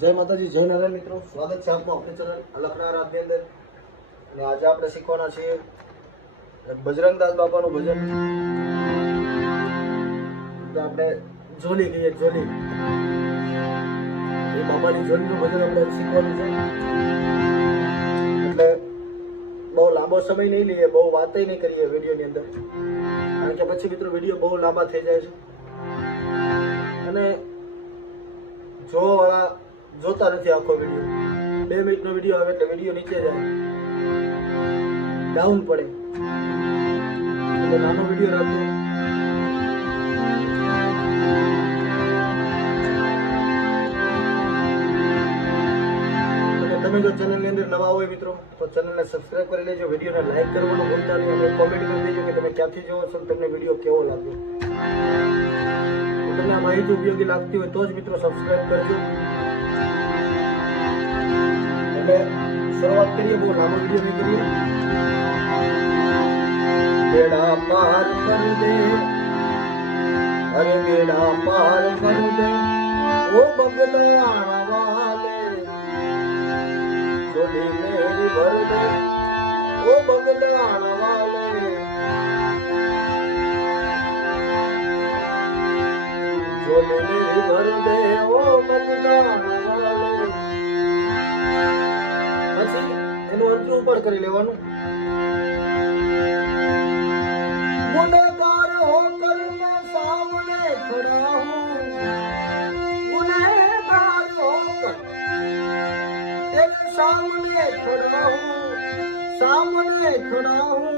જય માતાજી, જય નારાયણ મિત્રો, સ્વાગત છે આપનું આપણી ચેનલ અલખના રાતની અંદર. અને આજે આપણે શીખવાના છીએ બજરંગદાસ બાપાનું ભજન. આપણે ઝોલી કહીએ, ઝોલી એ બાપાની ઝોલીનું ભજન આપણે શીખવાનું છે. એટલે બહુ લાંબો સમય નહીં લઈએ, બહુ વાતે નહીં કરીએ વિડીયોની અંદર, કારણ કે પછી મિત્રો વિડીયો બહુ લાંબા થઈ જાય છે અને જોવાવાળા જોતા નથી આખો વિડીયો. 2 મિનિટનો વિડીયો આવે એટલે વિડીયો નીચે જાય, ડાઉન પડે. એટલે નાનો વિડીયો રાખો. અને તમે જો ચેનલની અંદર નવા હોય મિત્રો તો ચેનલને સબસ્ક્રાઇબ કરી લેજો, વિડીયોને લાઈક કરવાનું ભૂલતા નહીં અને કોમેન્ટ કરી દેજો કે તમે ક્યાંથી જોવો છો, તમને વિડીયો કેવો લાગ્યો. તમને આ માહિતી ઉપયોગી લાગતી હોય તો જ મિત્રો સબસ્ક્રાઇબ કરજો. એટલે શરૂઆત કરીએ, બહુ લાંબો વિડીયો નહીં કરીએ. બેડા પાર કર દે, અરે બેડા પાર કર દે ઓ બગદાણા વાલે, ઝોલી મેરી ભર દે ઓ બગદાણા વાલે, ઝોલી મેરી ભર દે ઓ બગદાણા વાલે. પછી એનું અંતર ઉપર કરી લેવાનું. गुनहगार होकर मैं सामने खड़ा हूँ, गुनहगार होकर तेरे सामने खड़ा हूँ, सामने खड़ा हूँ,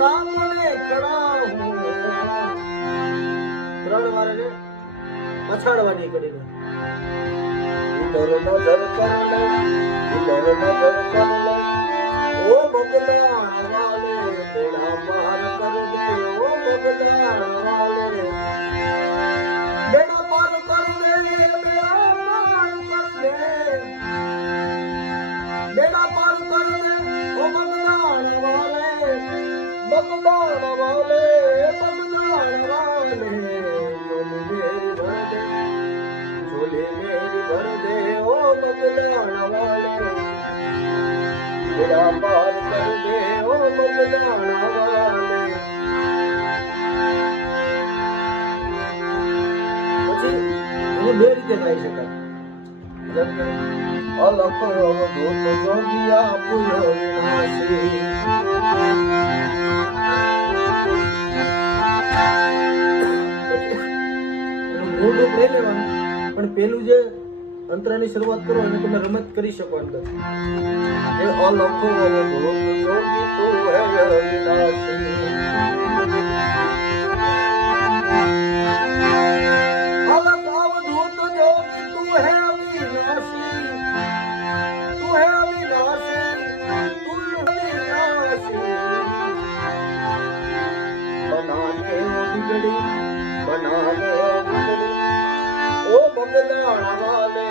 सामने खड़ा हूँ. 3 વાર એને પછાડવાની કરીને ઇધર નજર કર લે, ઇધર નજર કર લે ઓ બગદાણા વાલે, બેડા પાર કર દે ઓ બગદાણા વાલે, બેડા પાર કર દે, બેડા પાર કર દે, બેડા પાર કર દે ઓ બગદાણા વાલે, બગદાણા વાલે, બગદાણા વાલે, ઝોલી મેરી ભર દે, ઝોલી મેરી ભર દે ઓ બગદાણા વાલે, બેડા પાર કર દે ઓ બગદાણા વાલે. પછી એને 2 રીતે ગાઈ શકાય. જેમ કે અલખ અવધૂત જોગિયા પુયો વિનાશી, મૂળ રૂપ લઈ લેવાનું, પણ પેલું જે અંતરાની શરૂઆત કરો અને તમે રમત કરી શકો અંદર. એ અલખ અવધૂત જોગી તું હે વિનાશી, અલખ અવધૂત જોગી તું હે વિનાશી, તું હે વિનાશી, તું વિનાશી. બનાને बिगड़ी, बनाने बिगड़ी ओ बगदाણા वाले,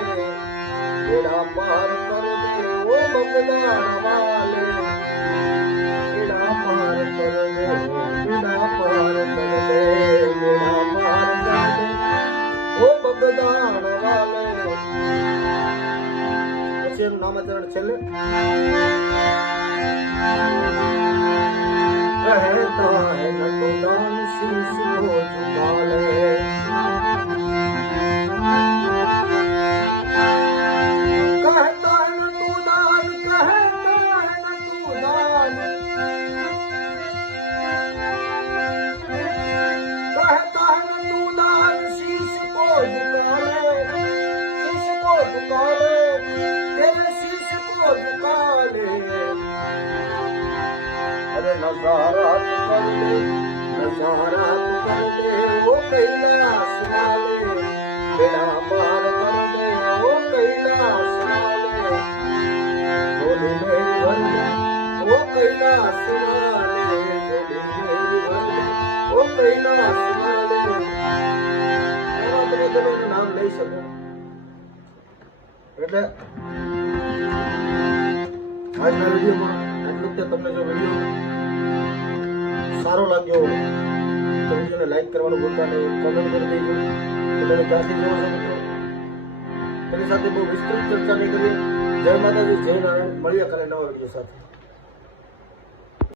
बेड़ा पार कर दे ओ बगदाણા वाले, बेड़ा पार कर दे, बेड़ा पार कर दे, बेड़ा पार कर दे ओ बगदाણા वाले. પછી એનું નામકરણ છેલ્લે कहता है नटुदान शीश को झुका ले, कहता है नटुदान, कहता है नटुदान, कहता है नटुदान शीश को झुका ले, शीश को झुका ले, तेरे शीश को झुका ले. अरे नजारात कर दे, नजारात कर दे वो कैलाश वाले, बेड़ा पार कर दे वो कैलाश वाले, झोली मेरी भर दे वो कैलाश वाले, झोली मेरी भर दे वो कैलाश वाले. તમે એનું નામ લઈ શકો. એટલે આજના વિડીયોમાં આટલું જ. તમને જો વિડીયો સારો લાગ્યો તો વિડીયોને લાઈક કરવાનું ભૂલતા નહીં, કોમેન્ટ કરી દેજો કે તમે ક્યાંથી જોવો છો મિત્રો. એની સાથે બહુ વિસ્તૃત ચર્ચા નહીં કરીએ. જય માતાજી, જય નારાયણ. મળીએ કાલે નવા વિડીયો સાથે.